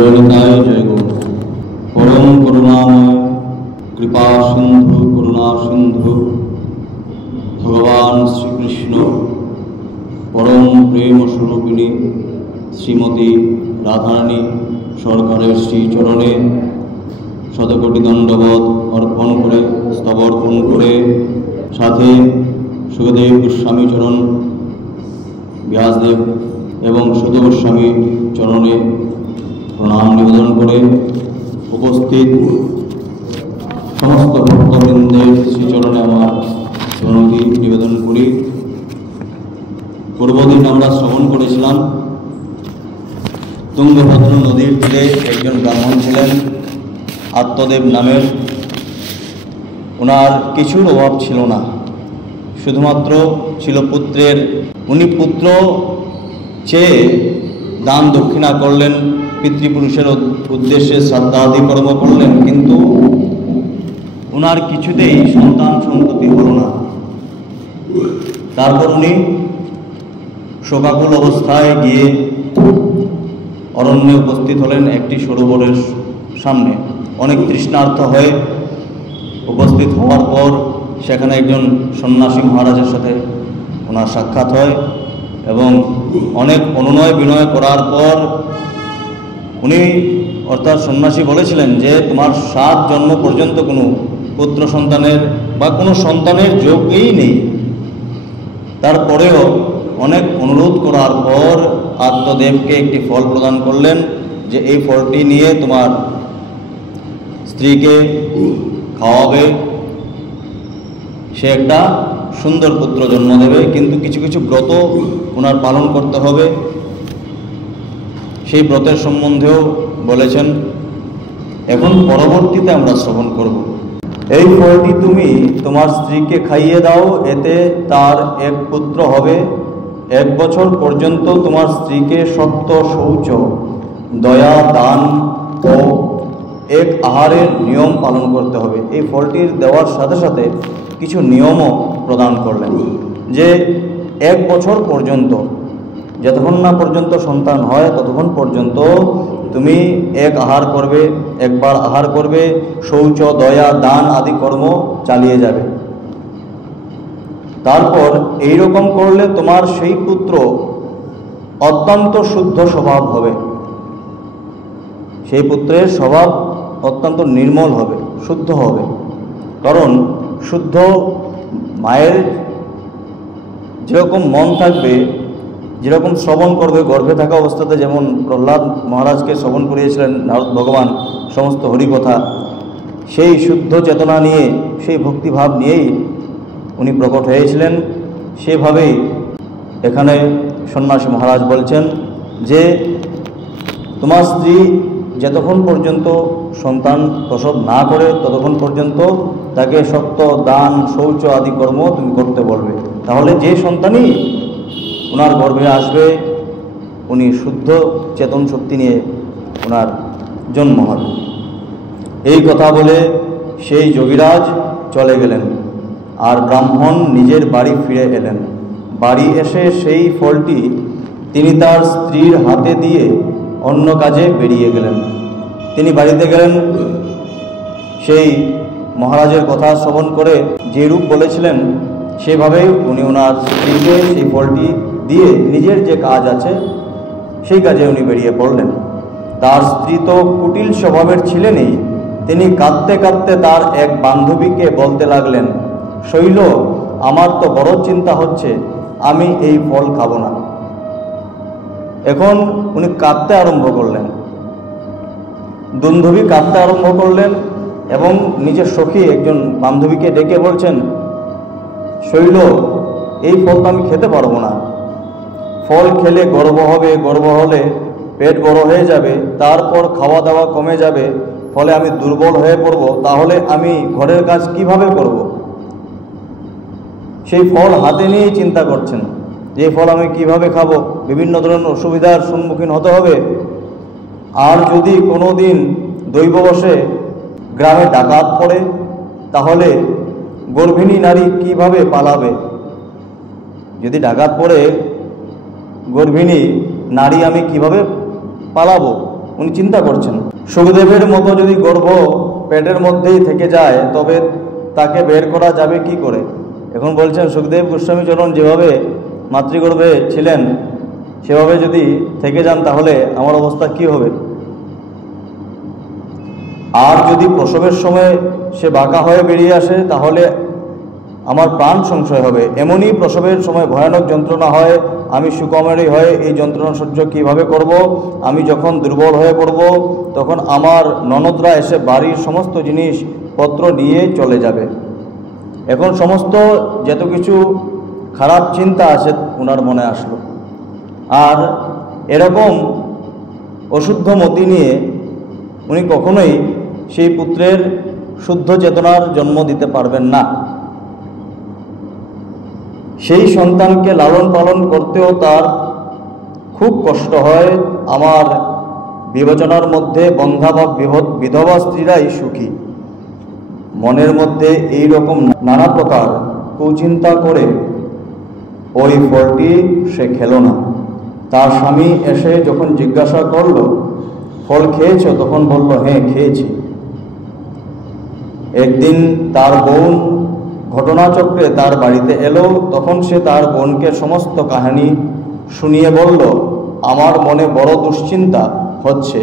জয়তায় জয় গৌর। পরম করুণাময় কৃপা সিন্ধু করুণা সিন্ধু ভগবান শ্রীকৃষ্ণ পরম প্রেম স্বরূপিণী শ্রীমতী রাধারানী সরকারের শ্রীচরণে শতকোটি দণ্ডবত অর্পণ করে স্তবর্পণ করে সাথে সুখদেব গোস্বামী চরণ, ব্যাসদেব এবং সুধ গোস্বামী চরণে প্রণাম নিবেদন করে উপস্থিত সমস্ত ভক্তবৃন্দের শ্রীচরণে আমার প্রণতি নিবেদন করি। পূর্বদিন আমরা শ্রবণ করেছিলাম তুঙ্গভদ্র নদীর তীরে একজন ব্রাহ্মণ ছিলেন আত্মদেব নামের। ওনার কিছুর অভাব ছিল না, শুধুমাত্র ছিল পুত্রের। উনি পুত্র চেয়ে দান দক্ষিণা করলেন, পিতৃপুরুষের উদ্দেশ্যে শ্রদ্ধাদি কর্ম করলেন, কিন্তু ওনার কিছুতেই সন্তান সন্ততি হল না। তারপর উনি শোকাকুল অবস্থায় গিয়ে অরণ্যে উপস্থিত হলেন একটি সরোবরের সামনে। অনেক তৃষ্ণার্ত হয়ে উপস্থিত হওয়ার পর সেখানে একজন সন্ন্যাসী মহারাজের সাথে ওনার সাক্ষাৎ হয় এবং অনেক অনুনয় বিনয় করার পর উনি অর্থাৎ সন্ন্যাসী বলেছিলেন যে তোমার 7 জন্ম পর্যন্ত কোনো পুত্র সন্তানের বা কোনো সন্তানের যোগই নেই। তারপরেও অনেক অনুরোধ করার পর আত্মদেবকে একটি ফল প্রদান করলেন যে এই ফলটি নিয়ে তোমার স্ত্রীকে খাওয়াবে, সে একটা সুন্দর পুত্র জন্ম দেবে, কিন্তু কিছু কিছু ব্রত ওনার পালন করতে হবে। সেই ব্রতের সম্বন্ধেও বলেছেন। এখন পরবর্তীতে আমরা শ্রবণ করব। এই ফলটি তুমি তোমার স্ত্রীকে খাইয়ে দাও, এতে তার এক পুত্র হবে। 1 বছর পর্যন্ত তোমার স্ত্রীকে সত্য, শৌচ, দয়া, দান ও এক আহারের নিয়ম পালন করতে হবে। এই ফলটির দেওয়ার সাথে সাথে কিছু নিয়মও প্রদান করলেন যে 1 বছর পর্যন্ত, যতক্ষণ না পর্যন্ত সন্তান হয় ততক্ষণ পর্যন্ত তুমি একবার আহার করবে, শৌচ, দয়া, দান আদি কর্ম চালিয়ে যাবে। তারপর এই রকম করলে তোমার সেই পুত্র অত্যন্ত শুদ্ধ স্বভাব হবে। সেই পুত্রের স্বভাব অত্যন্ত নির্মল হবে, শুদ্ধ হবে। কারণ শুদ্ধ মায়ের যেরকম মন থাকবে, যেরকম শ্রবণ করবে, গর্ভে থাকা অবস্থাতে যেমন প্রহ্লাদ মহারাজকে শ্রবণ করিয়েছিলেন নারদ ভগবান সমস্ত হরিকথা, সেই শুদ্ধ চেতনা নিয়ে, সেই ভক্তিভাব নিয়েই উনি প্রকট হয়েছিলেন। সেভাবেই এখানে সন্ন্যাসী মহারাজ বলছেন যে তোমার স্ত্রী যতক্ষণ পর্যন্ত সন্তান প্রসব না করে ততক্ষণ পর্যন্ত তাকে সত্য, দান, শৌচ আদি কর্ম তুমি করতে বলবে। তাহলে যে সন্তানই ওনার গর্ভে আসবে উনি শুদ্ধ চেতন শক্তি নিয়ে ওনার জন্ম হবে। এই কথা বলে সেই যোগীরাজ চলে গেলেন আর ব্রাহ্মণ নিজের বাড়ি ফিরে এলেন। বাড়ি এসে সেই ফলটি তিনি তার স্ত্রীর হাতে দিয়ে অন্য কাজে বেরিয়ে গেলেন। তিনি বাড়িতে গেলেন, সেই মহারাজের কথা শ্রবণ করে যে রূপ বলেছিলেন সেভাবেই উনি ওনার স্ত্রীকে সেই ফলটি দিয়ে নিজের যে কাজ আছে সেই কাজে উনি বেরিয়ে পড়লেন। তার স্ত্রী তো কুটিল স্বভাবের ছিলেনই। তিনি কাঁদতে কাঁদতে তার এক বান্ধবীকে বলতে লাগলেন, শৈল, আমার তো বড় চিন্তা হচ্ছে, আমি এই ফল খাবো না। এখন উনি কাঁদতে আরম্ভ করলেন, দুন্ধবী কাঁদতে আরম্ভ করলেন এবং নিজের সখী একজন বান্ধবীকে ডেকে বলছেন, শৈল, এই ফল তো আমি খেতে পারবো না। ফল খেলে গর্ব হবে, গর্ব হলে পেট বড় হয়ে যাবে, তারপর খাওয়া দাওয়া কমে যাবে, ফলে আমি দুর্বল হয়ে পড়ব। তাহলে আমি ঘরের কাজ কিভাবে করব? সেই ফল হাতে নিয়েই চিন্তা করছেন যে ফল আমি কিভাবে খাবো, বিভিন্ন ধরনের অসুবিধার সম্মুখীন হতে হবে। আর যদি কোনো দিন দৈববশে গ্রামে ডাকাত পড়ে তাহলে গর্ভিণী নারী কিভাবে পালাবে? যদি ডাকাত পড়ে গর্ভিণী নারী আমি কিভাবে পালাবো? উনি চিন্তা করছেন। সুখদেবের মতো যদি গর্ভ পেটের মধ্যেই থেকে যায় তবে তাকে বের করা যাবে কি করে? এখন বলছেন সুখদেব গোস্বামী চরণ যেভাবে মাতৃগর্ভে ছিলেন সেভাবে যদি থেকে যান তাহলে আমার অবস্থা কি হবে? আর যদি প্রসবের সময় সে বাঁকা হয়ে বেরিয়ে আসে তাহলে আমার প্রাণ সংশয় হবে। এমনই প্রসবের সময় ভয়ানক যন্ত্রণা হয়, আমি সুকুমারী হয়ে এই যন্ত্রণা সহ্য কীভাবে করব? আমি যখন দুর্বল হয়ে পড়ব তখন আমার ননদরা এসে বাড়ির সমস্ত জিনিসপত্র নিয়ে চলে যাবে। এখন সমস্ত যত কিছু খারাপ চিন্তা আছে ওনার মনে আসলো। আর এরকম অশুদ্ধ মতি নিয়ে উনি কখনোই সেই পুত্রের শুদ্ধ চেতনার জন্ম দিতে পারবেন না। সেই সন্তানকে লালন পালন করতেও তার খুব কষ্ট হয়। আমার বিবেচনার মধ্যে বন্ধা বা বিধবা স্ত্রীরাই সুখী। মনের মধ্যে এই রকম নানা প্রকার কুচিন্তা করে ওই ফলটি সে খেল না। তার স্বামী এসে যখন জিজ্ঞাসা করল ফল খেয়েছ, তখন বলল হ্যাঁ খেয়েছি। একদিন তার বোন ঘটনাচক্রে তার বাড়িতে এলো, তখন সে তার বোনকে সমস্ত কাহিনী শুনিয়ে বলল আমার মনে বড় দুশ্চিন্তা হচ্ছে,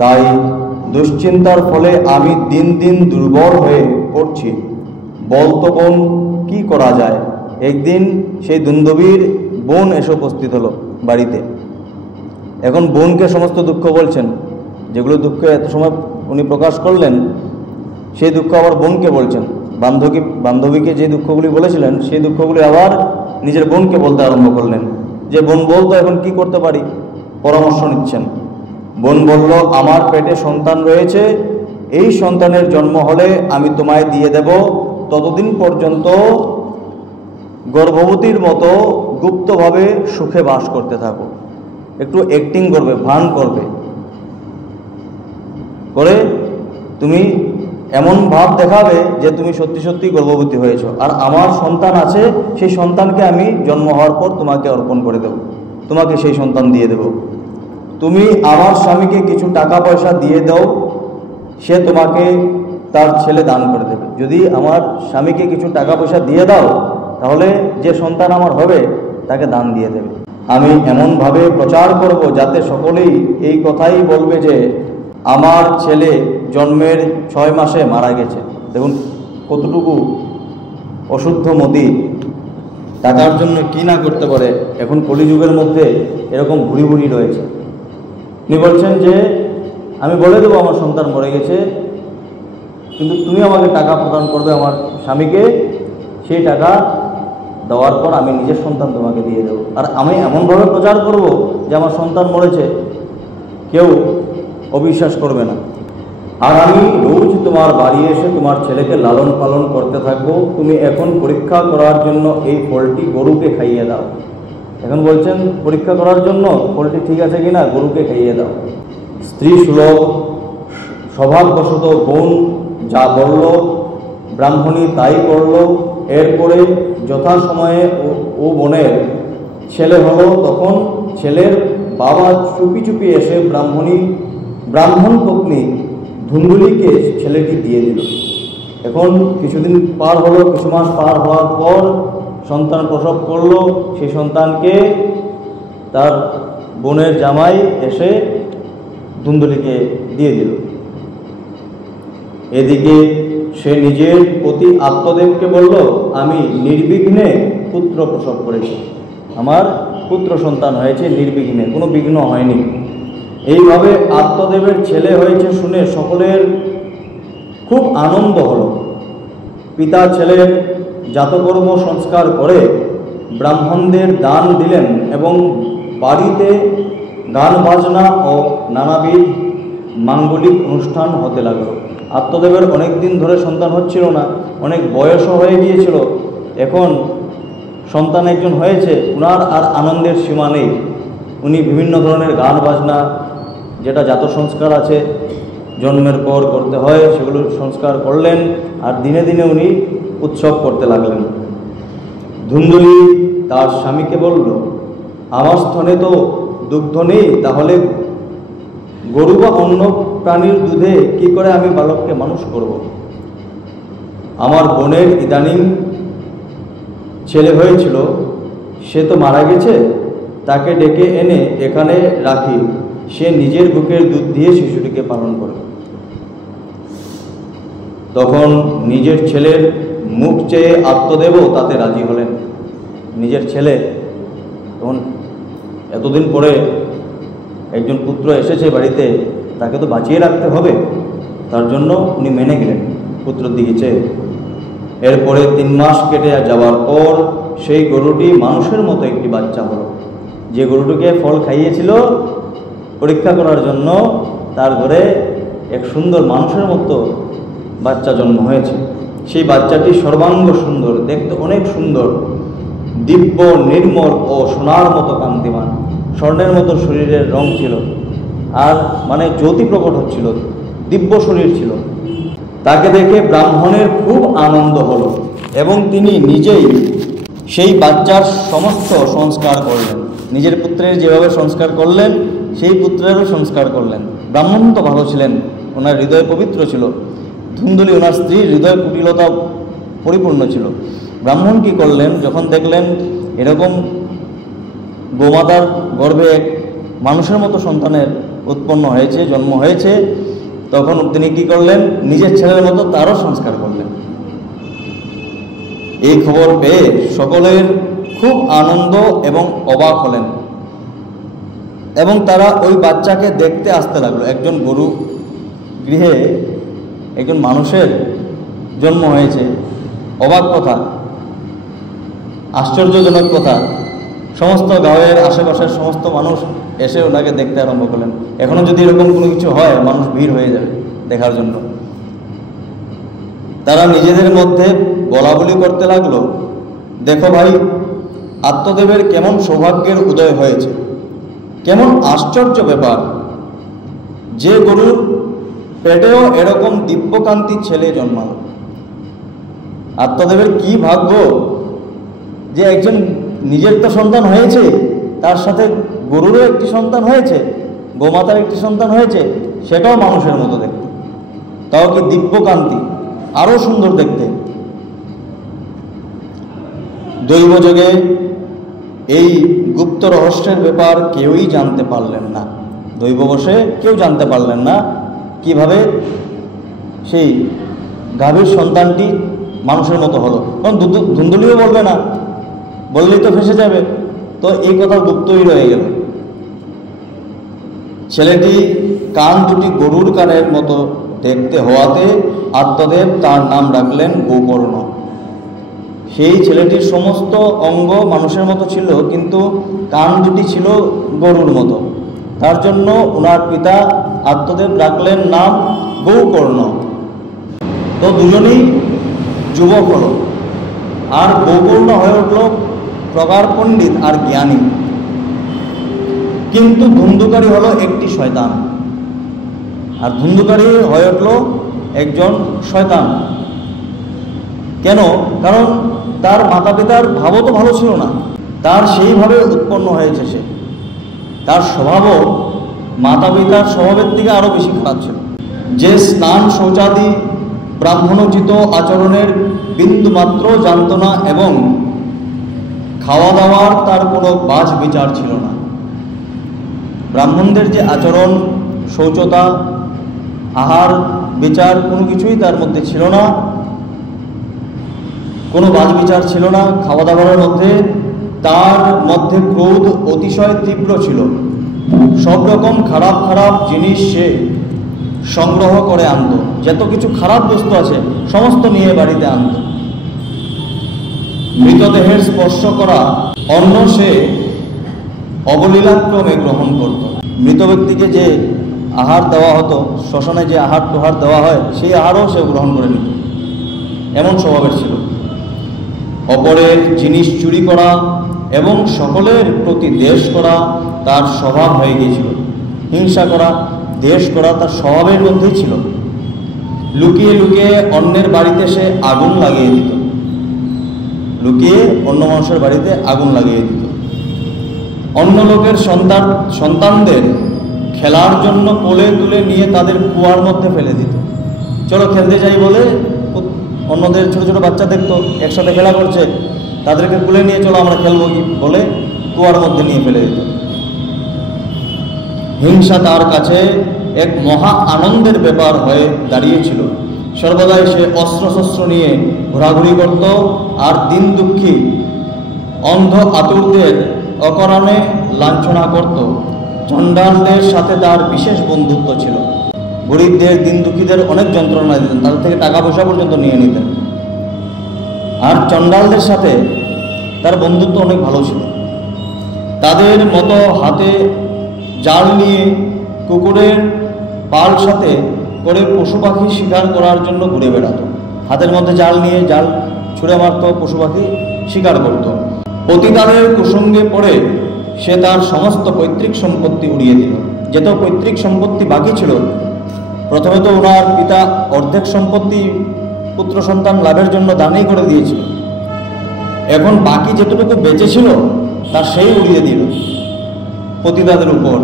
তাই দুশ্চিন্তার ফলে আমি দিন দিন দুর্বল হয়ে পড়ছি। বলতো বোন কি করা যায়? একদিন সেই দুন্দুবীর বোন এসে উপস্থিত হলো বাড়িতে। এখন বোনকে সমস্ত দুঃখ বলছেন, যেগুলো দুঃখ এত সময় উনি প্রকাশ করলেন সেই দুঃখ আবার বোনকে বলছেন। বান্ধবীকে যে দুঃখগুলি বলেছিলেন সেই দুঃখগুলি আবার নিজের বোনকে বলতে আরম্ভ করলেন। যে বোন বলতো এখন কি করতে পারি, পরামর্শ নিচ্ছেন। বোন বলল আমার পেটে সন্তান রয়েছে, এই সন্তানের জন্ম হলে আমি তোমায় দিয়ে দেব, ততদিন পর্যন্ত গর্ভবতীর মতো গুপ্তভাবে সুখে বাস করতে থাকো। একটু অ্যাক্টিং করবে, ভান করবে, করে তুমি এমন ভাব দেখাবে যে তুমি সত্যি সত্যি গর্ভবতী হয়েছো, আর আমার সন্তান আছে, সেই সন্তানকে আমি জন্ম হওয়ার পর তোমাকে অর্পণ করে দেব, তোমাকে সেই সন্তান দিয়ে দেব। তুমি আমার স্বামীকে কিছু টাকা পয়সা দিয়ে দাও, সে তোমাকে তার ছেলে দান করে দেবে। যদি আমার স্বামীকে কিছু টাকা পয়সা দিয়ে দাও তাহলে যে সন্তান আমার হবে তাকে দান দিয়ে দেবে। আমি এমনভাবে প্রচার করব যাতে সকলেই এই কথাই বলবে যে আমার ছেলে জন্মের 6 মাসে মারা গেছে। দেখুন কতটুকু অশুদ্ধ মতি, টাকার জন্য কি না করতে পারে। এখন কলিযুগের মধ্যে এরকম ভুড়ি ভুড়ি রয়েছে। উনি বলছেন যে আমি বলে দেবো আমার সন্তান মরে গেছে, কিন্তু তুমি আমাকে টাকা প্রদান করবে আমার স্বামীকে, সেই টাকা দেওয়ার পর আমি নিজের সন্তান তোমাকে দিয়ে দেবো। আর আমি এমনভাবে প্রচার করব যে আমার সন্তান মরেছে, কেউ অবিশ্বাস করবে না। আর আমি রোজ তোমার বাড়ি এসে তোমার ছেলেকে লালন পালন করতে থাকবো। তুমি এখন পরীক্ষা করার জন্য এই ফলটি গরুকে খাইয়ে দাও। এখন বলছেন পরীক্ষা করার জন্য ফলটি ঠিক আছে কিনা গরুকে খাইয়ে দাও। স্ত্রী সুলভ স্বভাববশত বোন যা বলল ব্রাহ্মণী তাই করল। এরপরে যথাসময়ে ও বোনের ছেলে হলো, তখন ছেলের বাবা চুপি চুপি এসে ব্রাহ্মণ পত্নী ধুন্দুলিকে ছেলেটি দিয়ে দিল। এখন কিছুদিন পার হলো, কিছু মাস পার হওয়ার পর সন্তান প্রসব করলো। সেই সন্তানকে তার বোনের জামাই এসে ধুন্দুলিকে দিয়ে দিল। এদিকে সে নিজের প্রতি আত্মদেবকে বলল আমি নির্বিঘ্নে পুত্র প্রসব করেছি, আমার পুত্র সন্তান হয়েছে নির্বিঘ্নে, কোনো বিঘ্ন হয়নি। এইভাবে আত্মদেবের ছেলে হয়েছে শুনে সকলের খুব আনন্দ হলো। পিতা ছেলের জাতকর্ম সংস্কার করে ব্রাহ্মণদের দান দিলেন এবং বাড়িতে গান বাজনা ও নানাবিধ মাঙ্গলিক অনুষ্ঠান হতে লাগলো। আত্মদেবের অনেক দিন ধরে সন্তান হচ্ছিল না, অনেক বয়সও হয়ে গিয়েছিল। এখন সন্তান একজন হয়েছে, উনার আর আনন্দের সীমা নেই। উনি বিভিন্ন ধরনের গান বাজনা, যেটা জাত সংস্কার আছে জন্মের পর করতে হয়, সেগুলো সংস্কার করলেন। আর দিনে দিনে উনি উৎসব করতে লাগলেন। ধুন্দুলি তার স্বামীকে বলল আমার স্তনে তো দুগ্ধ নেই, তাহলে গরু বা অন্য প্রাণীর দুধে কি করে আমি বালককে মানুষ করব? আমার বোনের ইদানিং ছেলে হয়েছিল, সে তো মারা গেছে, তাকে ডেকে এনে এখানে রাখি, সে নিজের বুকের দুধ দিয়ে শিশুটিকে পালন করে। তখন নিজের ছেলের মুখ চেয়ে আত্মদেবও তাতে রাজি হলেন। নিজের ছেলে, তখন এতদিন পরে একজন পুত্র এসেছে বাড়িতে, তাকে তো বাঁচিয়ে রাখতে হবে, তার জন্য উনি মেনে গেলেন পুত্রের দিকে চেয়ে। এরপরে 3 মাস কেটে যাওয়ার পর সেই গরুটি মানুষের মতো একটি বাচ্চা হলো। যে গরুটিকে ফল খাইয়েছিল পরীক্ষা করার জন্য, তার ঘরে এক সুন্দর মানুষের মতো বাচ্চা জন্ম হয়েছে। সেই বাচ্চাটি সর্বাঙ্গ সুন্দর, দেখতে অনেক সুন্দর, দিব্য নির্মল ও সোনার মতো কান্তিমান, স্বর্ণের মতো শরীরের রং ছিল, আর মানে জ্যোতি প্রকট হচ্ছিল, দিব্য শরীর ছিল। তাকে দেখে ব্রাহ্মণের খুব আনন্দ হলো এবং তিনি নিজেই সেই বাচ্চার সমস্ত সংস্কার করলেন। নিজের পুত্রের যেভাবে সংস্কার করলেন, সেই পুত্রেরও সংস্কার করলেন। ব্রাহ্মণ তো ভালো ছিলেন, ওনার হৃদয় পবিত্র ছিল। ধুন্দুলি ওনার স্ত্রীর হৃদয় কুটিলতা পরিপূর্ণ ছিল। ব্রাহ্মণ কি করলেন, যখন দেখলেন এরকম গোমাতার গর্ভে এক মানুষের মতো সন্তানের উৎপন্ন হয়েছে, জন্ম হয়েছে, তখন তিনি কি করলেন, নিজের ছেলের মতো তারও সংস্কার করলেন। এই খবর পেয়ে সকলের খুব আনন্দ এবং অবাক হলেন এবং তারা ওই বাচ্চাকে দেখতে আসতে লাগলো। একজন গরু গৃহে একজন মানুষের জন্ম হয়েছে, অবাক কথা, আশ্চর্যজনক কথা। সমস্ত গাঁয়ের আশেপাশের সমস্ত মানুষ এসে ওনাকে দেখতে আরম্ভ করলেন। এখনো যদি এরকম কোনো কিছু হয়, মানুষ ভিড় হয়ে যাবে দেখার জন্য। তারা নিজেদের মধ্যে বলাবলি করতে লাগলো, দেখো ভাই, আত্মদেবের কেমন সৌভাগ্যের উদয় হয়েছে, কেমন আশ্চর্য ব্যাপার, যে গরুর পেটেও এরকম দিব্যকান্তি ছেলে জন্মালো। আত্মদেবের কি ভাগ্য যে একজন নিজের তো সন্তান হয়েছে, তার সাথে গরুরও একটি সন্তান হয়েছে, গোমাতার একটি সন্তান হয়েছে, সেটাও মানুষের মতো দেখতে, তাও কি দিব্যকান্তি, আরও সুন্দর দেখতে। দৈবযোগে এই গুপ্ত রহস্যের ব্যাপার কেউই জানতে পারলেন না। দৈববশে কেউ জানতে পারলেন না কিভাবে সেই গাভীর সন্তানটি মানুষের মতো হলো। কারণ ধুন্দুলিও বলবে না, বললেই তো ফেসে যাবে, তো এই কথা গুপ্তই রয়ে গেল। ছেলেটি কান দুটি গরুর কানের মতো দেখতে হওয়াতে আত্মদেব তার নাম রাখলেন গোকর্ণ। সেই ছেলেটির সমস্ত অঙ্গ মানুষের মতো ছিল, কিন্তু কান দুটি ছিল গরুর মতো, তার জন্য ওনার পিতা আত্মদেব রাখলেন নাম গোকর্ণ। তো দুজনেই যুবক হলো, আর গোকর্ণ হয়ে উঠল প্রগাঢ় পণ্ডিত আর জ্ঞানী। কিন্তু ধুন্ধুকারী হলো একটি শয়তান, আর ধুন্ধুকারী হয়ে উঠল একজন শয়তান। কেন? কারণ তার মাতা পিতার ভাবও তো ভালো ছিল না, তার সেইভাবে উৎপন্ন হয়েছে সে, তার স্বভাবও মাতা পিতার স্বভাবের থেকে আরও বেশি খারাপ ছিল। যে স্নান শৌচাদি ব্রাহ্মণোচিত আচরণের বিন্দুমাত্র জানত না এবং খাওয়া দাওয়ার তার কোনো বাজ বিচার ছিল না। ব্রাহ্মণদের যে আচরণ, শৌচতা, আহার বিচার কোনো কিছুই তার মধ্যে ছিল না, কোনো বাজ বিচার ছিল না। খাওয়া দাওয়ার মধ্যে তার মধ্যে ক্রোধ অতিশয় তীব্র ছিল। সব রকম খারাপ খারাপ জিনিস সে সংগ্রহ করে আনত, যত কিছু খারাপ বস্তু আছে সমস্ত নিয়ে বাড়িতে আনত। মৃতদেহের স্পর্শ করা অন্ন সে অবলীলাক্রমে গ্রহণ করত। মৃত ব্যক্তিকে যে আহার দেওয়া হতো, শ্মশানে যে আহার টোহার দেওয়া হয়, সেই আহারও সে গ্রহণ করে নিত, এমন স্বভাবের ছিল। অপরের জিনিস চুরি করা এবং সকলের প্রতি দ্বেষ করা তার স্বভাব হয়ে গিয়েছিল। হিংসা করা, দ্বেষ করা তার স্বভাবের মধ্যেই ছিল। লুকিয়ে লুকিয়ে অন্যের বাড়িতে সে আগুন লাগিয়ে দিত, লুকিয়ে অন্য মানুষের বাড়িতে আগুন লাগিয়ে দিত। অন্য লোকের সন্তানদের খেলার জন্য কোলে তুলে নিয়ে তাদের কুয়ার মধ্যে ফেলে দিত। চলো খেলতে যাই বলে অন্যদের ছোট ছোট বাচ্চা দেখতো একসাথে খেলা করছে, তাদেরকে কুলে নিয়ে চলো আমরা খেলবো কি বলে কুয়ার মধ্যে নিয়ে ফেলে দিত। হিংসা তার কাছে এক মহা আনন্দের ব্যাপার হয়ে দাঁড়িয়েছিল। সর্বদাই সে অস্ত্রশস্ত্র নিয়ে ঘোরাঘুরি করত আর দিন দুঃখী অন্ধ আতুরদের অকারণে লাঞ্ছনা করত। চণ্ডালদের সাথে তার বিশেষ বন্ধুত্ব ছিল। গরিবদের দিন দুঃখীদের অনেক যন্ত্রণা দিতেন, তাদের থেকে টাকা পয়সা পর্যন্ত নিয়ে নিতেন। আর চণ্ডালদের সাথে তার বন্ধুত্ব অনেক ভালো ছিল। তাদের মতো হাতে জাল নিয়ে কুকুরের পাল সাথে করে পশু পাখি শিকার করার জন্য ঘুরে বেড়াত। হাতের মধ্যে জাল নিয়ে জাল ছুঁড়ে মারত, পশু পাখি শিকার করত। পতিতাদের কুসঙ্গে পড়ে সে তার সমস্ত পৈতৃক সম্পত্তি উড়িয়ে দিল। যেত পৈতৃক সম্পত্তি বাকি ছিল, প্রথমে তো ওনার পিতা অর্ধেক সম্পত্তি পুত্র সন্তান লাভের জন্য দানই করে দিয়েছিল, এখন বাকি যেটুকু বেঁচে ছিল তা সেই উড়িয়ে দিল পতিতাদের উপর।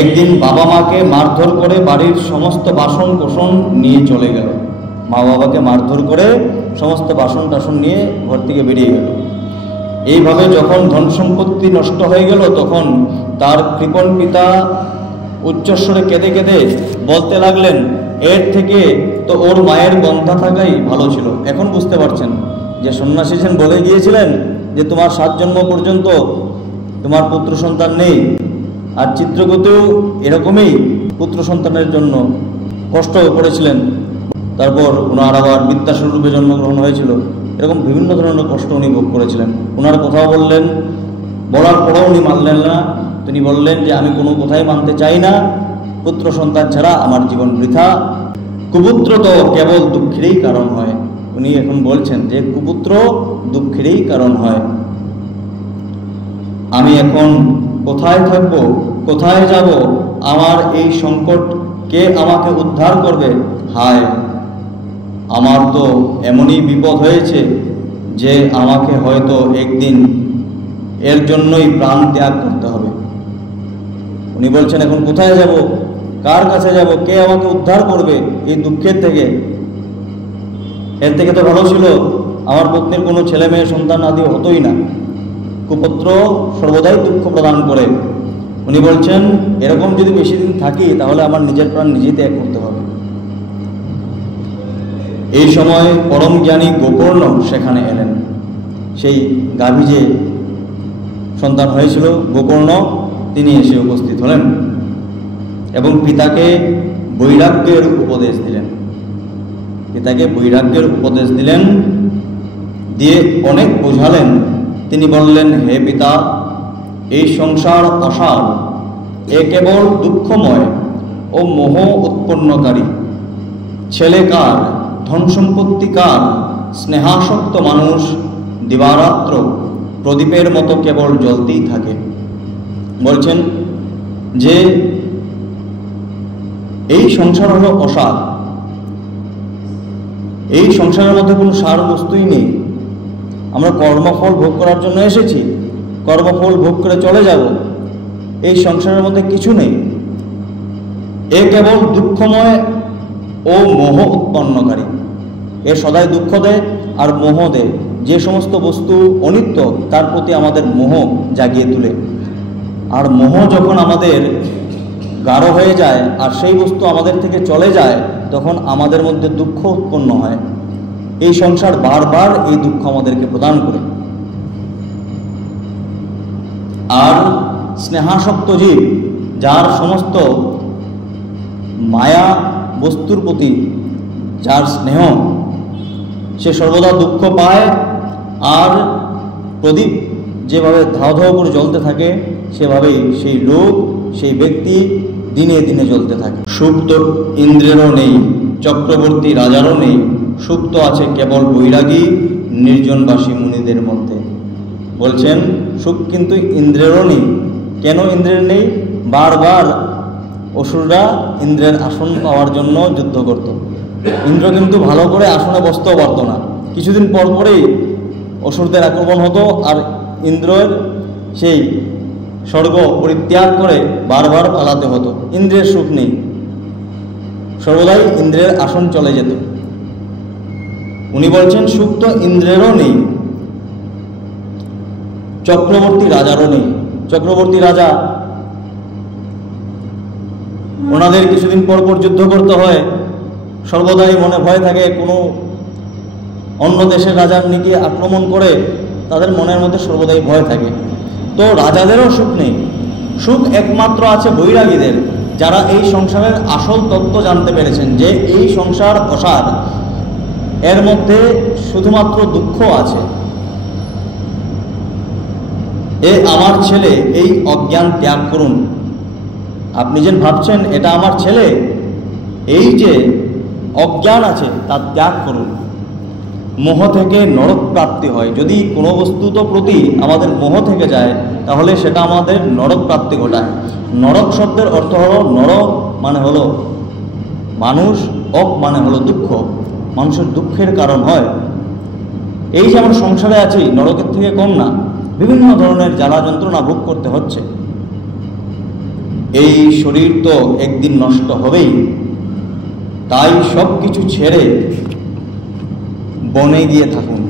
একদিন বাবা মাকে মারধর করে বাড়ির সমস্ত বাসন কোসন নিয়ে চলে গেল। মা বাবাকে মারধর করে সমস্ত বাসন টাসন নিয়ে ঘর থেকে বেরিয়ে গেল। এইভাবে যখন ধন সম্পত্তি নষ্ট হয়ে গেল তখন তার কৃপণ পিতা উচ্চস্বরে কেঁদে কেঁদে বলতে লাগলেন, এর থেকে তো ওর মায়ের গন্ধা থাকাই ভালো ছিল। এখন বুঝতে পারছেন যে সন্ন্যাসী সেন বলে গিয়েছিলেন যে তোমার 7 জন্ম পর্যন্ত তোমার পুত্র সন্তান নেই। আর চিত্রকূটেও এরকমই পুত্র সন্তানের জন্য কষ্ট করেছিলেন। তারপর ওনার আবার বৃদ্ধাশ্রম রূপে জন্মগ্রহণ হয়েছিল। এরকম বিভিন্ন ধরনের কষ্ট উনি ভোগ করেছিলেন। ওনার কথাও বললেন, বলার পরেও উনি মানলেন না। তিনি বললেন যে আমি কোনো কথাই মানতে চাই না, পুত্র সন্তান ছাড়া আমার জীবন বৃথা। কুপুত্র তো কেবল দুঃখেরই কারণ হয়। উনি এখন বলছেন যে কুপুত্র দুঃখেরই কারণ হয়। আমি এখন কোথায় থাকব, কোথায় যাব, আমার এই সংকট কে আমাকে উদ্ধার করবে? হায়, আমার তো এমনই বিপদ হয়েছে যে আমাকে হয়তো একদিন এর জন্যই প্রাণ ত্যাগ করতে হবে। উনি বলছেন এখন কোথায় যাব, কার কাছে যাব, কে আমাকে উদ্ধার করবে এই দুঃখের থেকে? এর থেকে তো ভালো ছিল আমার পত্নীর কোনো ছেলে মেয়ে সন্তান আদি হতোই না। কুপুত্র সর্বদাই দুঃখ প্রদান করে। উনি বলছেন এরকম যদি বেশি দিন থাকি তাহলে আমার নিজের প্রাণ নিজেই ত্যাগ করতে হবে। এই সময় পরম জ্ঞানী গোকর্ণ সেখানে এলেন। সেই গাভী যে সন্তান হয়েছিল গোকর্ণ, তিনি এসে উপস্থিত হলেন এবং পিতাকে বৈরাগ্যের উপদেশ দিলেন। পিতাকে বৈরাগ্যের উপদেশ দিলেন, দিয়ে অনেক বোঝালেন। তিনি বললেন, হে পিতা, এই সংসার অসার, এ কেবল দুঃখময় ও মোহ উৎপন্নকারী। ছেলে কার, ধন সম্পত্তি কার, স্নেহাসক্ত মানুষ দিবারাত্র প্রদীপের মতো কেবল জ্বলতেই থাকে। বলছেন যে এই সংসার হলো অসার, এই সংসারের মধ্যে কোনো সার বস্তুই নেই। আমরা কর্মফল ভোগ করার জন্য এসেছি, কর্মফল ভোগ করে চলে যাব। এই সংসারের মধ্যে কিছু নেই। এ কেবল দুঃখময় ও মোহ উৎপন্নকারী। এ সদাই দুঃখ দেয় আর মোহ দেয়। যে সমস্ত বস্তু অনিত্য তার প্রতি আমাদের মোহ জাগিয়ে তোলে। আর মোহ যখন আমাদের গাঢ় হয়ে যায় আর সেই বস্তু আমাদের থেকে চলে যায়, তখন আমাদের মধ্যে দুঃখ উৎপন্ন হয়। এই সংসার বারবার এই দুঃখ আমাদেরকে প্রদান করে। আর স্নেহাসক্ত জীব, যার সমস্ত মায়া বস্তুর প্রতি যার স্নেহ, সে সর্বদা দুঃখ পায়। আর প্রদীপ যেভাবে ধাও ধাও করে জ্বলতে থাকে, সেভাবেই সেই লোক, সেই ব্যক্তি দিনে দিনে জ্বলতে থাকে। সুখ তো ইন্দ্রেরও নেই, চক্রবর্তী রাজারও নেই। সুখ তো আছে কেবল বৈরাগী নির্জনবাসী মুনিদের মধ্যে। বলছেন সুখ কিন্তু ইন্দ্রেরও নেই। কেন ইন্দ্রের নেই? বারবার অসুররা ইন্দ্রের আসন পাওয়ার জন্য যুদ্ধ করত। ইন্দ্র কিন্তু ভালো করে আসনে বসতেও পারত না। কিছুদিন পর পরেই অসুরদের আক্রমণ হতো আর ইন্দ্রের সেই স্বর্গ পরিত্যাগ করে বারবার পালাতে হতো। ইন্দ্রের সুখ নেই, সর্বদাই ইন্দ্রের আসন চলে যেত। উনি বলছেন সুখ তো ইন্দ্রেরও নেই, চক্রবর্তী রাজারও নেই। চক্রবর্তী রাজা, ওনাদের কিছুদিন পর পর যুদ্ধ করতে হয়, সর্বদাই মনে ভয় থাকে কোনো অন্য দেশের রাজার নিকে আক্রমণ করে, তাদের মনের মধ্যে সর্বদাই ভয় থাকে। তো রাজাদেরও সুখ নেই, সুখ একমাত্র আছে বৈরাগীদের, যারা এই সংসারের আসল তত্ত্ব জানতে পেরেছেন যে এই সংসার অসার, এর মধ্যে শুধুমাত্র দুঃখ আছে। এ আমার ছেলে, এই অজ্ঞান ত্যাগ করুন। আপনি যেন ভাবছেন এটা আমার ছেলে, এই যে অজ্ঞান আছে তা ত্যাগ করুন। মোহ থেকে নরক প্রাপ্তি হয়। যদি কোনো বস্তুত প্রতি আমাদের মোহ থেকে যায় তাহলে সেটা আমাদের নরক প্রাপ্তি ঘটায়। নরক শব্দের অর্থ হলো, নর মানে হলো মানুষ, অপ মানে হলো দুঃখ, মানুষের দুঃখের কারণ হয়। এই যে আমরা সংসারে আছি, নরকের থেকে কম না, বিভিন্ন ধরনের জ্বালা যন্ত্রণা ভোগ করতে হচ্ছে। এই শরীর তো একদিন নষ্ট হবেই, তাই সব কিছু ছেড়ে বনে গিয়ে থাকুন।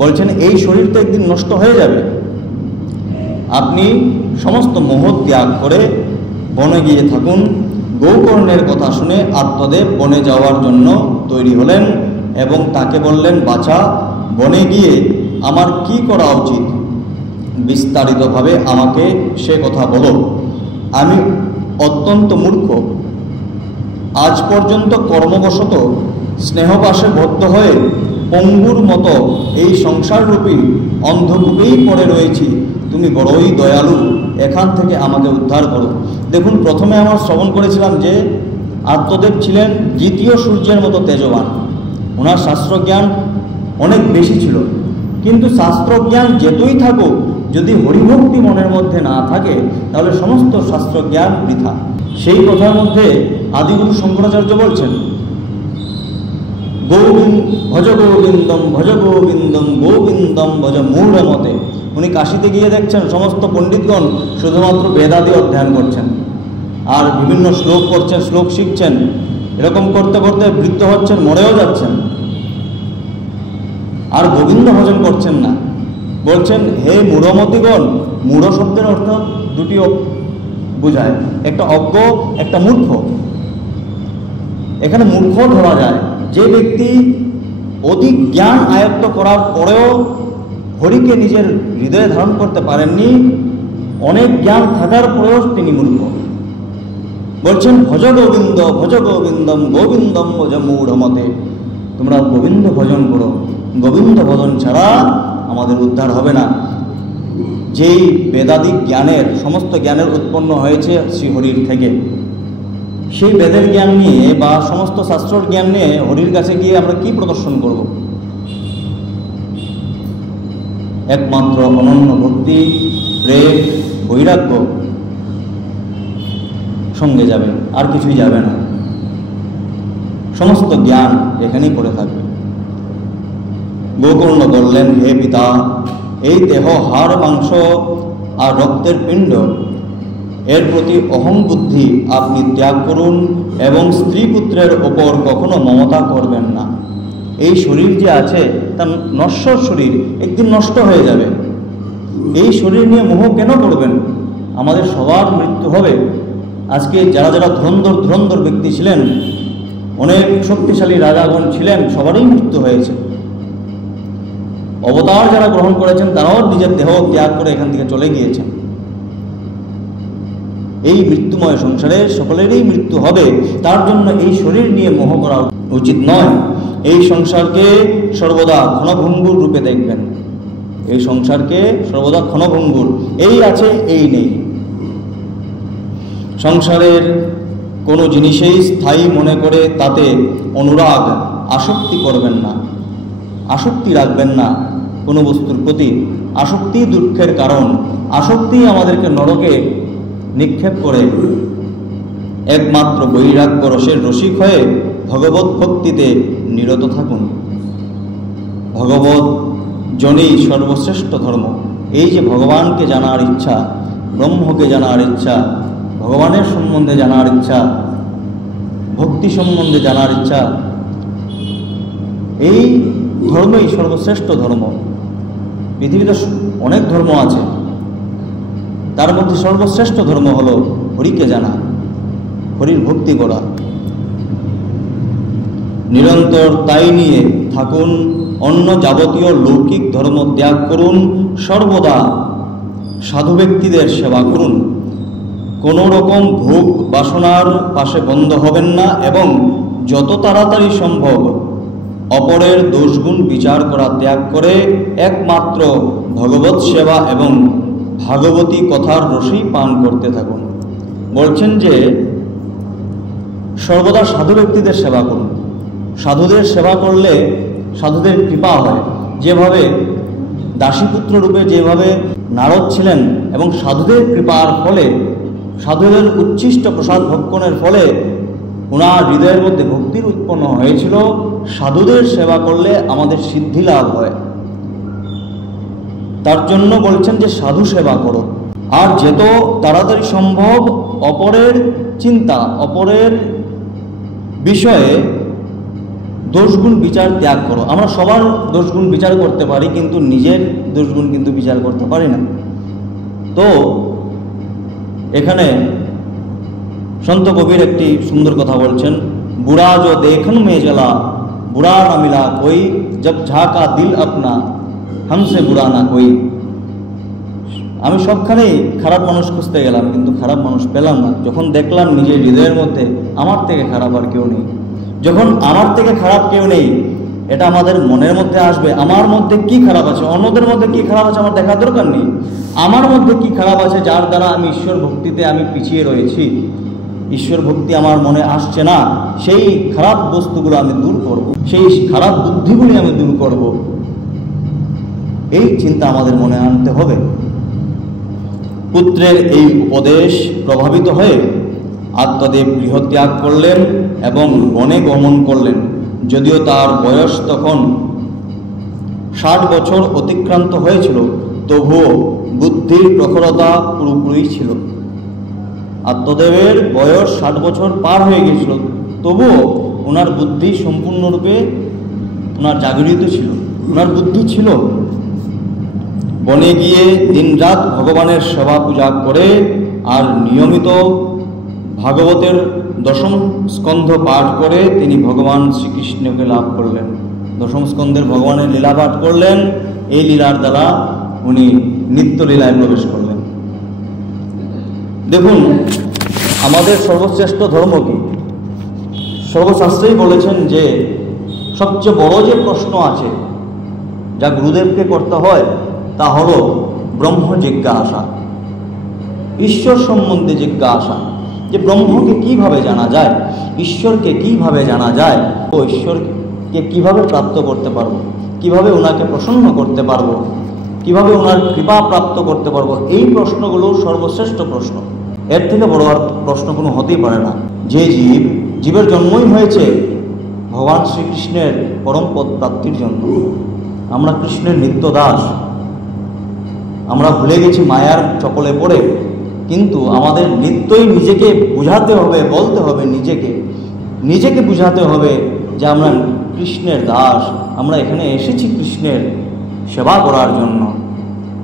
বলছেন এই শরীর তো একদিন নষ্ট হয়ে যাবে, আপনি সমস্ত মোহ ত্যাগ করে বনে গিয়ে থাকুন। গোকর্ণের কথা শুনে আত্মদেব বনে যাওয়ার জন্য তৈরি হলেন এবং তাকে বললেন, বাছা, বনে গিয়ে আমার কি করা উচিত? বিস্তারিতভাবে আমাকে সে কথা বলো। আমি অত্যন্ত মূর্খ, আজ পর্যন্ত কর্মবশত স্নেহপাশে বদ্ধ হয়ে পঙ্গুর মতো এই সংসাররূপী অন্ধকূপেই পড়ে রয়েছি। তুমি বড়ই দয়ালু, এখান থেকে আমাকে উদ্ধার করো। দেখুন, প্রথমে আমরা শ্রবণ করেছিলাম যে আত্মদেব ছিলেন দ্বিতীয় সূর্যের মতো তেজবান। ওনার শাস্ত্রজ্ঞান অনেক বেশি ছিল, কিন্তু শাস্ত্রজ্ঞান যেতই থাকুক, যদি হরিভক্তি মনের মধ্যে না থাকে তাহলে সমস্ত শাস্ত্রজ্ঞান বৃথা। সেই কথার মধ্যে আদিগুরু শঙ্করাচার্য বলছেন, ভজ গোবিন্দম ভজ গোবিন্দম গোবিন্দম ভজ মূঢ়মতে। উনি কাশীতে গিয়ে দেখছেন সমস্ত পণ্ডিতগণ শুধুমাত্র বেদাদি অধ্যয়ন করছেন আর বিভিন্ন শ্লোক করছেন, শ্লোক শিখছেন। এরকম করতে করতে বৃদ্ধ হচ্ছেন, মরেও যাচ্ছেন, আর গোবিন্দ ভজন করছেন না। বলছেন, হে মূঢ়মতিগণ, মূঢ় শব্দের অর্থ দুটিও বোঝায়, একটা অজ্ঞ, একটা মূর্খ। এখানে মূর্খ ধরা যায় যে ব্যক্তি অধিক জ্ঞান আয়ত্ত করার পরেও হরিকে নিজের হৃদয়ে ধারণ করতে পারেননি, অনেক জ্ঞান থাকার পরেও তিনি মূর্খ। বলছেন, ভজ গোবিন্দ ভজ গোবিন্দম গোবিন্দম ভজ মূঢ়মতে। তোমরা গোবিন্দ ভজন করো, গোবিন্দ ভজন ছাড়া আমাদের উদ্ধার হবে না। যেই বেদাদিক জ্ঞানের, সমস্ত জ্ঞানের উৎপন্ন হয়েছে শ্রীহরির থেকে, সেই বেদের জ্ঞান নিয়ে বা সমস্ত শাস্ত্রের জ্ঞান নিয়ে হরির কাছে গিয়ে আমরা কি প্রদর্শন করব? একমাত্র অনন্য ভক্তি, প্রেম, বৈরাগ্য সঙ্গে যাবে, আর কিছুই যাবে না। সমস্ত জ্ঞান এখানেই পড়ে থাকবে। গোকর্ণ বললেন, হে পিতা, এই দেহ হাড় মাংস আর রক্তের পিণ্ড, এর প্রতি অহং বুদ্ধি আপনি ত্যাগ করুন এবং স্ত্রী পুত্রের ওপর কখনো মমতা করবেন না। এই শরীর যে আছে তা নশ্বর শরীর, একদিন নষ্ট হয়ে যাবে। এই শরীর নিয়ে মোহ কেন করবেন? আমাদের সবার মৃত্যু হবে। আজকে যারা যারা ধুরন্ধর ব্যক্তি ছিলেন, অনেক শক্তিশালী রাজাগণ ছিলেন, সবারই মৃত্যু হয়েছে। অবতার যারা গ্রহণ করেছেন তারাও নিজের দেহ ত্যাগ করে এখান থেকে চলে গিয়েছেন। এই মৃত্যুময় সংসারে সকলেরই মৃত্যু হবে, তার জন্য এই শরীর নিয়ে মোহ করা উচিত নয়। এই সংসারকে সর্বদা ক্ষণভঙ্গুর রূপে দেখবেন। এই সংসারকে সর্বদা ক্ষণভঙ্গুর, এই আছে এই নেই। সংসারের কোনো জিনিসেই স্থায়ী মনে করে তাতে অনুরাগ, আসক্তি করবেন না, আসক্তি রাখবেন না কোনো বস্তুর প্রতি। আসক্তি দুঃখের কারণ, আসক্তি আমাদেরকে নরকে নিক্ষেপ করে। একমাত্র বৈরাগ্য রসের রসিক হয়ে ভগবত ভক্তিতে নিরত থাকুন। ভগবত জনই সর্বশ্রেষ্ঠ ধর্ম। এই যে ভগবানকে জানার ইচ্ছা, ব্রহ্মকে জানার ইচ্ছা, ভগবানের সম্বন্ধে জানার ইচ্ছা, ভক্তি সম্বন্ধে জানার ইচ্ছা, এই ধর্মই সর্বশ্রেষ্ঠ ধর্ম। পৃথিবীতে অনেক ধর্ম আছে, তার মধ্যে সর্বশ্রেষ্ঠ ধর্ম হলো হরিকে জানা, হরির ভক্তি করা। নিরন্তর তাই নিয়ে থাকুন, অন্য যাবতীয় লৌকিক ধর্ম ত্যাগ করুন, সর্বদা সাধু ব্যক্তিদের সেবা করুন। কোনো রকম ভোগ বাসনার পাশে বন্ধ হবেন না এবং যত তাড়াতাড়ি সম্ভব অপরের দোষগুণ বিচার করা ত্যাগ করে একমাত্র ভগবত সেবা এবং ভাগবতী কথার রসই পান করতে থাকুন। বলছেন যে সর্বদা সাধু ব্যক্তিদের সেবা করুন। সাধুদের সেবা করলে সাধুদের কৃপা হয়। যেভাবে দাসীপুত্র রূপে যেভাবে নারদ ছিলেন এবং সাধুদের কৃপার ফলে, সাধুদের উচ্ছিষ্ট প্রসাদ ভক্ষণের ফলে ওনার হৃদয়ের মধ্যে ভক্তির উৎপন্ন হয়েছিল, সাধুদের সেবা করলে আমাদের সিদ্ধি লাভ হয়। তার জন্য বলছেন যে সাধু সেবা করো, আর যত তাড়াতাড়ি সম্ভব অপরের চিন্তা, অপরের বিষয়ে দোষগুণ বিচার ত্যাগ করো। আমরা সবার দোষগুণ বিচার করতে পারি, কিন্তু নিজের দোষগুণ কিন্তু বিচার করতে পারি না। তো এখানে সন্ত কবির একটি সুন্দর কথা বলছেন, বুড়া जो देखन में जला बुरा ना मिला कोई, जब झाका दिल अपना हमसे बुरा ना कोई। আমি সবখানেই খারাপ মানুষ খুঁজতে গেলাম, কিন্তু খারাপ মানুষ পেলাম না। যখন দেখলাম নিজের হৃদয়ের মধ্যে আমার থেকে খারাপ আর কেউ নেই, যখন আমার থেকে খারাপ কেউ নেই, এটা আমাদের মনের মধ্যে আসবে। আমার মধ্যে কি খারাপ আছে, অন্যদের মধ্যে কি খারাপ আছে আমার দেখার দরকার নেই। আমার মধ্যে কি খারাপ আছে যার দ্বারা আমি ঈশ্বর ভক্তিতে আমি পিছিয়ে রয়েছি, ঈশ্বর ভক্তি আমার মনে আসছে না, সেই খারাপ বস্তুগুলো আমি দূর করব, সেই খারাপ বুদ্ধিগুলি আমি দূর করব। এই চিন্তা আমাদের মনে আনতে হবে। পুত্রের এই উপদেশ প্রভাবিত হয়ে আত্মদেব গৃহত্যাগ করলেন এবং বনে গমন করলেন। যদিও তার বয়স তখন 60 বছর অতিক্রান্ত হয়েছিল, তবুও বুদ্ধির প্রখরতা পুরোপুরি ছিল। আত্মদেবের বয়স 60 বছর পার হয়ে গিয়েছিল, তবুও ওনার বুদ্ধি সম্পূর্ণরূপে ওনার জাগরিত ছিল, ওনার বুদ্ধি ছিল। বনে গিয়ে দিনরাত ভগবানের সেবা পূজা করে আর নিয়মিত ভাগবতের দশম স্কন্ধ পাঠ করে তিনি ভগবান শ্রীকৃষ্ণকে লাভ করলেন। দশম স্কন্ধের ভগবানের লীলা পাঠ করলেন, এই লীলার দ্বারা উনি নিত্য লীলায় প্রবেশ করলেন। দেখুন আমাদের সর্বশ্রেষ্ঠ ধর্ম কি? সর্বশাস্ত্রেই বলেছেন যে সবচেয়ে বড় যে প্রশ্ন আছে যা গুরুদেবকে করতে হয় তা হলো ব্রহ্ম জিজ্ঞাসা, ঈশ্বর সম্বন্ধে জিজ্ঞাসা, যে ব্রহ্মকে কিভাবে জানা যায়, ঈশ্বরকে কিভাবে জানা যায়, ও ঈশ্বরকে কিভাবে প্রাপ্ত করতে পারবো, কিভাবে ওনাকে প্রসন্ন করতে পারবো, কিভাবে ওনার কৃপা প্রাপ্ত করতে পারবো। এই প্রশ্নগুলো সর্বশ্রেষ্ঠ প্রশ্ন। এর থেকে বড় আর প্রশ্ন কোনো হতেই পারে না। যে জীবের জন্মই হয়েছে ভগবান শ্রীকৃষ্ণের পরম পদ প্রাপ্তির জন্য। আমরা কৃষ্ণের নিত্য দাস, আমরা ভুলে গেছি মায়ার চপলে পড়ে, কিন্তু আমাদের নিত্যই নিজেকে বুঝাতে হবে, বলতে হবে, নিজেকে বুঝাতে হবে যে আমরা কৃষ্ণের দাস, আমরা এখানে এসেছি কৃষ্ণের সেবা করার জন্য।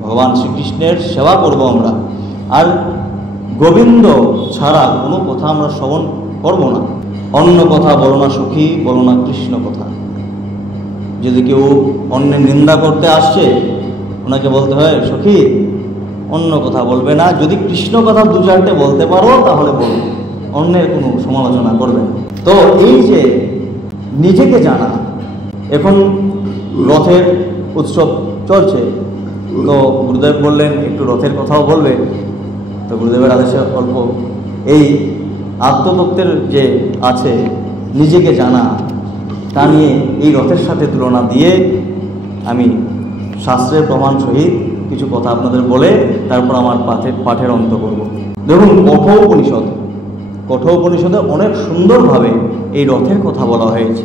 ভগবান শ্রীকৃষ্ণের সেবা করব আমরা, আর গোবিন্দ ছাড়া কোনো কথা আমরা শ্রবণ করব না। অন্য কথা বলো না সখী, বলো না কৃষ্ণ কথা। যদি কেউ অন্যের নিন্দা করতে আসছে, ওনাকে বলতে হয় সখী অন্য কথা বলবে না, যদি কৃষ্ণ কথা দু চারটে বলতে পারো তাহলে বলবে, অন্যের কোনো সমালোচনা করবে না। তো এই যে নিজেকে জানা, এখন রথের উৎসব চলছে, তো গুরুদেব বললেন একটু রথের কথাও বলবে। তো গুরুদেবের আদেশে অল্প এই আত্মতত্ত্বের যে আছে নিজেকে জানা, তা নিয়ে এই রথের সাথে তুলনা দিয়ে আমি শাস্ত্রের প্রমাণ সহিত কিছু কথা আপনাদের বলে তারপর আমার পাঠের অন্ত করব। দেখুন কঠোপনিষদে অনেক সুন্দরভাবে এই রথের কথা বলা হয়েছে,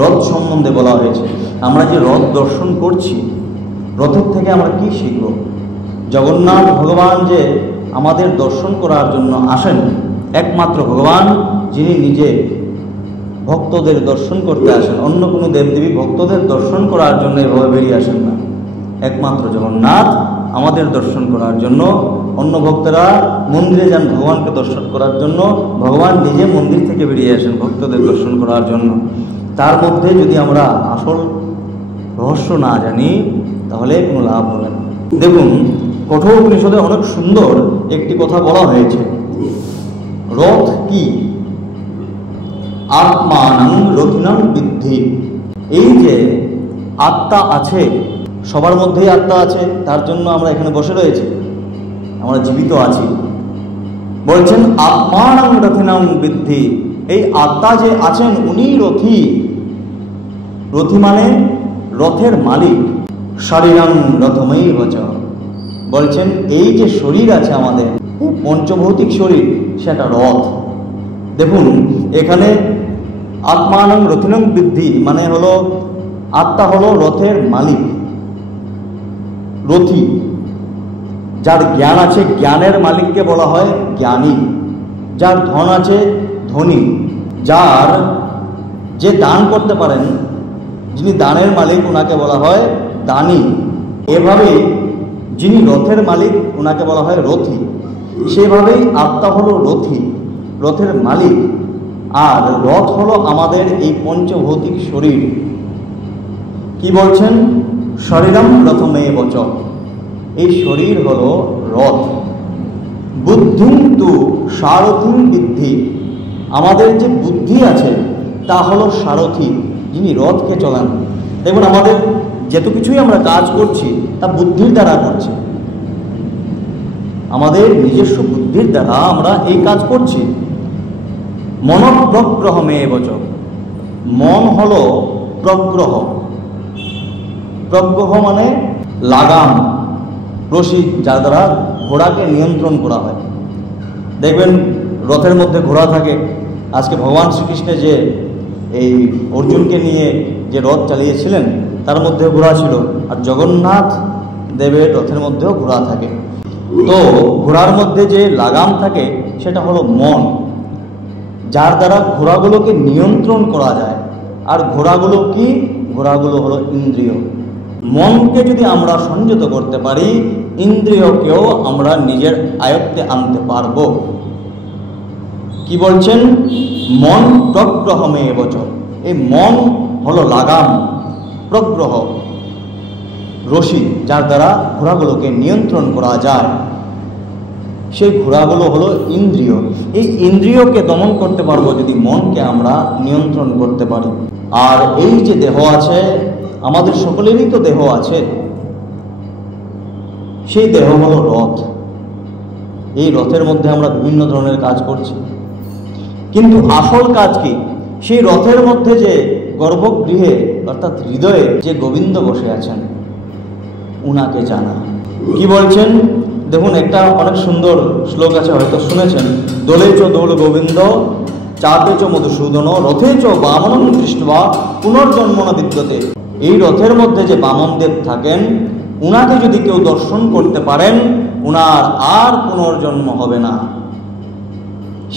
রথ সম্বন্ধে বলা হয়েছে। আমরা যে রথ দর্শন করছি, রথের থেকে আমরা কি শিখব? জগন্নাথ ভগবান যে আমাদের দর্শন করার জন্য আসেন, একমাত্র ভগবান যিনি নিজে ভক্তদের দর্শন করতে আসেন। অন্য কোনো দেবদেবী ভক্তদের দর্শন করার জন্য এভাবে বেরিয়ে আসেন না। একমাত্র জগন্নাথ আমাদের দর্শন করার জন্য। অন্য ভক্তরা মন্দিরে যান ভগবানকে দর্শন করার জন্য, ভগবান নিজে মন্দির থেকে বেরিয়ে আসেন ভক্তদের দর্শন করার জন্য। তার মধ্যে যদি আমরা আসল রহস্য না জানি তাহলে কোনো লাভ হবে না। দেখুন, কঠোর উপনিষদে অনেক সুন্দর একটি কথা বলা হয়েছে। রথ কি? আত্মানং রথিনং বিদ্ধি। এই যে আত্মা আছে, সবার মধ্যেই আত্মা আছে, তার জন্য আমরা এখানে বসে রয়েছি, আমরা জীবিত আছি। বলছেন আত্মানং রথিনং বিদ্ধি, এই আত্মা যে আছেন উনি রথী। রথী মানে রথের মালিক। শরীরং রথময়ী বচ, বলছেন এই যে শরীর আছে আমাদের, পঞ্চভৌতিক শরীর, সেটা রথ। দেখুন এখানে আত্মানং রথিনং বিদ্ধি মানে হলো আত্মা হলো রথের মালিক, রথী। যার জ্ঞান আছে, জ্ঞানের মালিককে বলা হয় জ্ঞানী। যার ধন আছে, ধনী। যার যে দান করতে পারেন, যিনি দানের মালিক, ওনাকে বলা হয় দানী। এভাবে যিনি রথের মালিক ওনাকে বলা হয় রথী। সেভাবেই আত্মা হলো রথী, রথের মালিক। আর রথ হলো আমাদের এই পঞ্চভৌতিক শরীর। কি বলছেন? শরীরম রথমেয় বচ, এই শরীর হলো রথ। বুদ্ধিং তু সারথিং বিদ্ধি, আমাদের যে বুদ্ধি আছে তা হলো সারথী, যিনি রথকে চলান। দেখুন আমাদের যত কিছুই আমরা কাজ করছি তা বুদ্ধির দ্বারা করছি, আমাদের নিজস্ব বুদ্ধির দ্বারা আমরা এই কাজ করছি। মনঃপ্রগ্রহমেব চ, মন হলো প্রগ্রহ। প্রগ্রহ মানে লাগাম, রশি, যার দ্বারা ঘোড়াকে নিয়ন্ত্রণ করা হয়। দেখবেন রথের মধ্যে ঘোড়া থাকে। আজকে ভগবান শ্রীকৃষ্ণের যে এই অর্জুনকে নিয়ে যে রথ চালিয়েছিলেন তার মধ্যে ঘোড়া ছিল, আর জগন্নাথ দেবের রথের মধ্যেও ঘোড়া থাকে। তো ঘোড়ার মধ্যে যে লাগাম থাকে সেটা হলো মন, যার দ্বারা ঘোড়াগুলোকে নিয়ন্ত্রণ করা যায়। আর ঘোড়াগুলো কি? ঘোড়াগুলো হলো ইন্দ্রিয়। মনকে যদি আমরা সংযত করতে পারি, ইন্দ্রিয়কেও আমরা নিজের আয়ত্তে আনতে পারব। কি বলছেন? মন প্রগ্রহমেব চ, এই মন হলো লাগাম, প্রগ্রহ রশি, যার দ্বারা ঘোড়াগুলোকে নিয়ন্ত্রণ করা যায়। সেই ঘোড়াগুলো হলো ইন্দ্রিয়। এই ইন্দ্রিয়কে দমন করতে পারবো যদি মনকে আমরা নিয়ন্ত্রণ করতে পারি। আর এই যে দেহ আছে, আমাদের সকলেরই তো দেহ আছে, সেই দেহ হলো রথ। এই রথের মধ্যে আমরা বিভিন্ন ধরনের কাজ করছি, কিন্তু আসল কাজ কি? সেই রথের মধ্যে যে গর্ভগৃহে অর্থাৎ হৃদয়ে যে গোবিন্দ বসে আছেন উনাকে জানা। কি বলছেন? দেখুন একটা অনেক সুন্দর শ্লোক আছে, হয়তো শুনেছেন। দোলে চ দোল গোবিন্দ, চাপে চ মধুসূদন, রথে চ বামনং দৃষ্টবা পুনর্জন্ম ন বিদ্যতে। এই রথের মধ্যে যে বামনদেব থাকেন, উনাকে যদি কেউ দর্শন করতে পারেন উনার আর পুনর্জন্ম হবে না।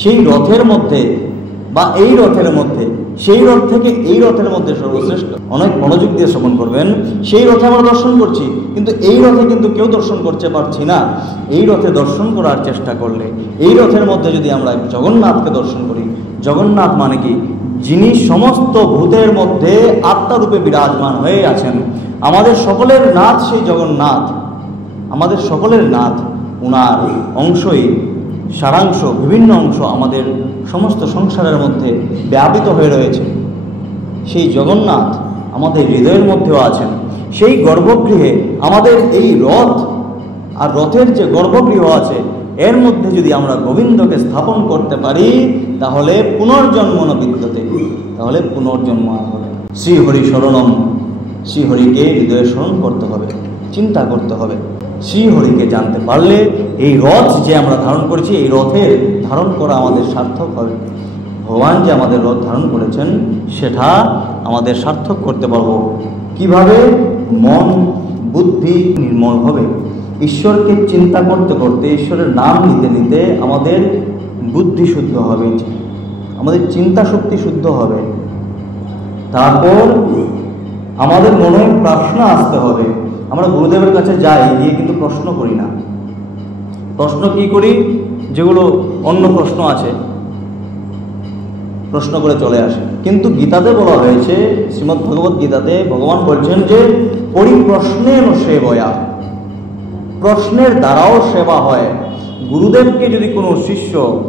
সেই রথের মধ্যে বা এই রথের মধ্যে, সেই রথ থেকে এই রথের মধ্যে সর্বশ্রেষ্ঠ। অনেক মনোযোগ দিয়ে শ্রবণ করবেন। সেই রথে আমরা দর্শন করছি, কিন্তু এই রথে কিন্তু কেউ দর্শন করতে পারছি না। এই রথে দর্শন করার চেষ্টা করলে, এই রথের মধ্যে যদি আমরা জগন্নাথকে দর্শন করি, জগন্নাথ মানে কি? যিনি সমস্ত ভূতের মধ্যে আত্মারূপে বিরাজমান হয়ে আছেন। আমাদের সকলের নাথ সেই জগন্নাথ, আমাদের সকলের নাথ। উনার অংশই সারাংশ, বিভিন্ন অংশ আমাদের সমস্ত সংসারের মধ্যে ব্যাপিত হয়ে রয়েছে। সেই জগন্নাথ আমাদের হৃদয়ের মধ্যেও আছেন। সেই গর্ভগৃহে আমাদের এই রথ, আর রথের যে গর্ভগৃহ আছে এর মধ্যে যদি আমরা গোবিন্দকে স্থাপন করতে পারি তাহলে পুনর্জন্ম ন বিদ্যতে, তাহলে পুনর্জন্ম হবে। শ্রীহরি শরণম, শ্রীহরিকে হৃদয়ে স্মরণ করতে হবে, চিন্তা করতে হবে। শ্রীহরিকে জানতে পারলে এই রথ যে আমরা ধারণ করেছি, এই রথের ধারণ করা আমাদের সার্থক হবে। ভগবান যে আমাদের রথ ধারণ করেছেন সেটা আমাদের সার্থক করতে পারবো। কিভাবে? মন বুদ্ধি নির্মল হবে। ঈশ্বরকে চিন্তা করতে করতে, ঈশ্বরের নাম নিতে নিতে আমাদের বুদ্ধি শুদ্ধ হবে, আমাদের চিন্তা শক্তি শুদ্ধ হবে। তারপর আমাদের মনে প্রশ্ন আসতে হবে। আমরা গুরুদেবের কাছে যাই, গিয়ে কিন্তু প্রশ্ন করি না। প্রশ্ন কি করি? যেগুলো অন্য প্রশ্ন আছে প্রশ্ন করে চলে আসে। কিন্তু গীতাতে বলা হয়েছে, শ্রীমদ্ ভগবত গীতাতে ভগবান বলছেন যে পরিপ্রশ্নেন সেবয়া, প্রশ্নের দ্বারাও সেবা হয়। গুরুদেবকে যদি কোনো শিষ্য,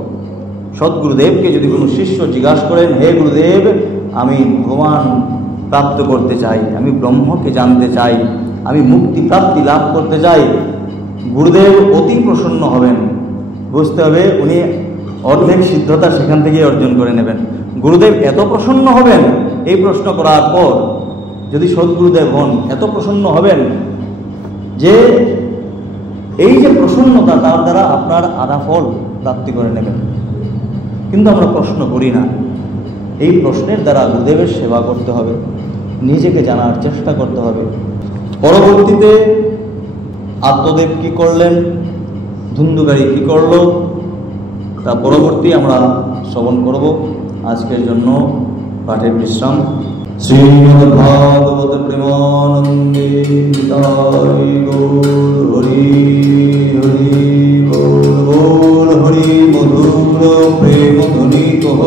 সদ্গুরুদেবকে যদি কোনো শিষ্য জিজ্ঞাসা করেন, হে গুরুদেব, আমি ভগবান প্রাপ্ত করতে চাই, আমি ব্রহ্মকে জানতে চাই, আমি মুক্তি প্রাপ্তি লাভ করতে চাই, গুরুদেব অতি প্রসন্ন হবেন। বুঝতে হবে উনি অর্ধেক সিদ্ধতা সেখান থেকেই অর্জন করে নেবেন। গুরুদেব এত প্রসন্ন হবেন এই প্রশ্ন করার পর, যদি সদ্গুরুদেব হন, এত প্রসন্ন হবেন যে এই যে প্রসন্নতা, তার দ্বারা আপনার আধা ফল প্রাপ্তি করে নেবেন। কিন্তু আমরা প্রশ্ন করি না। এই প্রশ্নের দ্বারা গুরুদেবের সেবা করতে হবে, নিজেকে জানার চেষ্টা করতে হবে। পরবর্তীতে আত্মদেব কি করলেন, ধুন্ধুকারী কি করলো, তা পরবর্তী আমরা শ্রবণ করব। আজকের জন্য পাঠের বিশ্রাম। শ্রীমদ্ ভাগবত প্রেমানন্দে নিতাই গৌর হরি হরি বল বল, হরি মধুর প্রেম ধ্বনি কহ।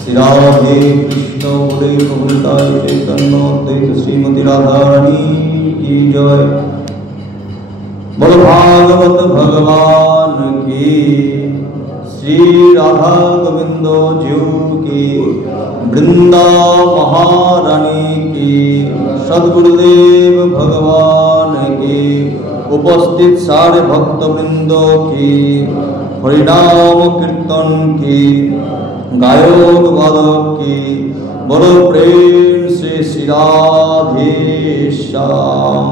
শ্রী রাধে কৃষ্ণ বলে কবিতায় চৈতন্য দ্বৈত শ্রীমতী রাধারানী কি জয়। বল ভাগবত ভগবান কি, श्री राधा गोविंद जीव की, वृंदा महारानी की, सद्गुरुदेव भगवान की, उपस्थित सारे भक्त वृंद की, हरिनाम कीर्तन की, गायक वादक की, बोलो प्रेम से श्री राधे श्याम।